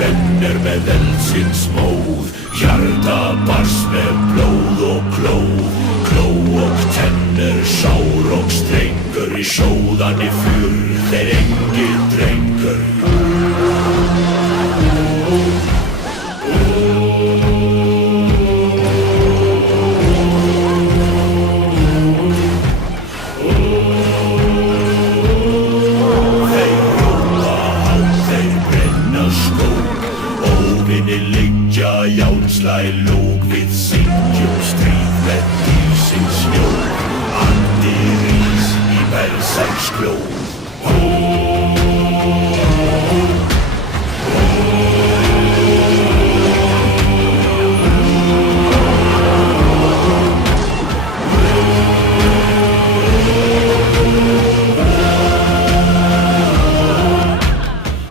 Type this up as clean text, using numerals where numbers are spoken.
brennir með eldsins móð. Hjarta barst með blóð og klóð, kló og tennur, sár og strengur. Í sjóðan í furð enginn drengur. Óvinni liggja járnslæ ló.